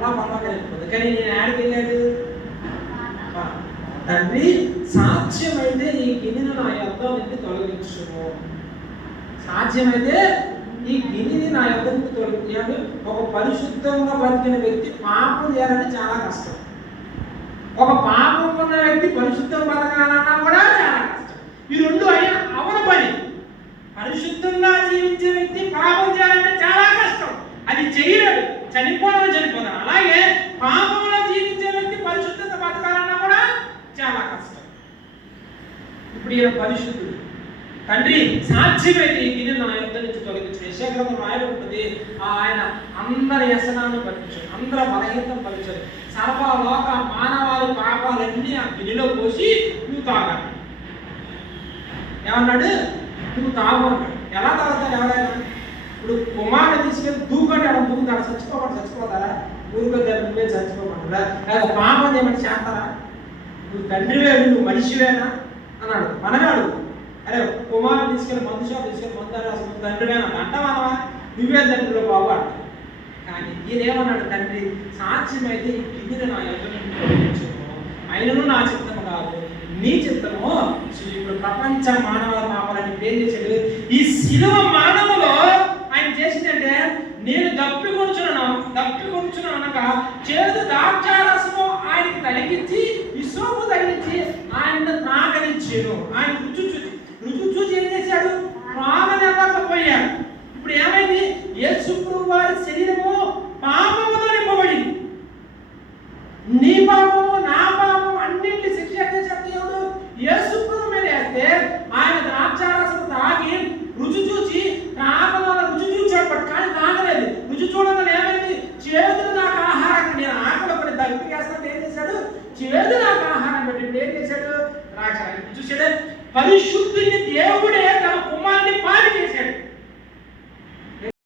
అలా పరలోకం వెళ్ళిపోతుంది. కానీ నేను ఆడికి వెళ్ళాడు, తండ్రి సాధ్యమైతే ఈ గిన్నెను నా యొద్ద నుండి తొలగించును, సాధ్యమైతే ఈ గిన్నెని నా యొద్ద నుండి తొలగించాడు. ఒక పరిశుద్ధంగా బతికిన వ్యక్తి పాపం చేయాలంటే చాలా కష్టం. ఒక పాపం ఉన్న వ్యక్తి పరిశుద్ధం బతకాలన్నా కూడా చాలా కష్టం. ఈ రెండు అయినా అవన పని. పరిశుద్ధంగా జీవించే వ్యక్తి పాపం చేయాలంటే చాలా కష్టం, అది చేయలేడు, చనిపోతాడు. అలాగే పాపంలో జీవించే వ్యక్తి పరిశుద్ధంగా బతకాలన్నా కూడా చాలా కష్టం. ఇప్పుడు ఈయన పరిశుద్ధుడు. తండ్రి సాధ్యమైతే ఈ గిన్నె నా యొద్ద నుంచి తొలగించు. యెషయా రాయబడుతుంది, ఆయన అందరి వ్యసనాన్ని భరించాడు, అందరి బలహీనతను భరించాడు. సర్వలోక మానవాళి పాపాలన్నీ ఆ గిన్నెలో పోసి నువ్వు తాగాలి. ఏమన్నాడు? నువ్వు తాగు అన్నాడు. ఎలా తాగుతాడు ఎవరైనా? ఇప్పుడు కుమారుని తీసుకెళ్ళి దూకండి, ఎవరు దూకుతారా? చచ్చిపోతారా? ఊరికో నువ్వే చచ్చిపోమంటారా? లేదా పాపం చేయమని చేస్తారా? నువ్వు తండ్రివే, నువ్వు మనిషివేనా అన్నాడు. మనమే అడుగు. అరే కుమారుని తీసుకెళ్ళి మందు షాప్ తీసుకెళ్ళి మందు తండ్రివేనా అంటావా? నువ్వే తండ్రిలో బాబు అంట. కానీ ఈయన ఏమన్నాడు? తండ్రి సాధ్యమైతే ఈ గిన్నెను నా యొద్ద నుండి తొలగించుము, ఆయనను నా చిత్తము కాదు నీ చిత్తము. ఇప్పుడు ప్రపంచ మానవ పాపాలని ఏం చేశాడు? ఈ శిలువ మరణములో ఆయన చేసిందంటే, నేను దప్పికొంచున్నాను అనగా చేదు ద్రాక్షారసము ఆయనకి తగిలించి, ఇసోపు తగిలించి ఆయన త్రాగనిచ్చాను. ఆయన రుచి చూసి ఏం చేశాడు? త్రాగలేకపోయాడు. ఇప్పుడు ఏమైంది? యేసు ప్రభువు వారి శరీరము పాపముతో నింపబడింది. నీ పాపము నా పాపము అన్నింటి శిక్ష చేశాడు దేవుడు యేసు ప్రభువు మీద వేస్తే, ఆయన ద్రాక్షారసం తాగి రుచి చూసి త్రాగల రుచి చూచాడు, కానీ తాగలేదు. రుచి చూడగానే ఏమైంది? చేదు నాకు ఆహారం. నేను ఆకలి పడి దగ్గరికి వేస్తాను ఏం చేశాడు? చేదు నాకు ఆహారం పెట్టి ఏం చేశాడు? ద్రాక్ష చూసాడు. పరిశుద్ధుని దేవుడే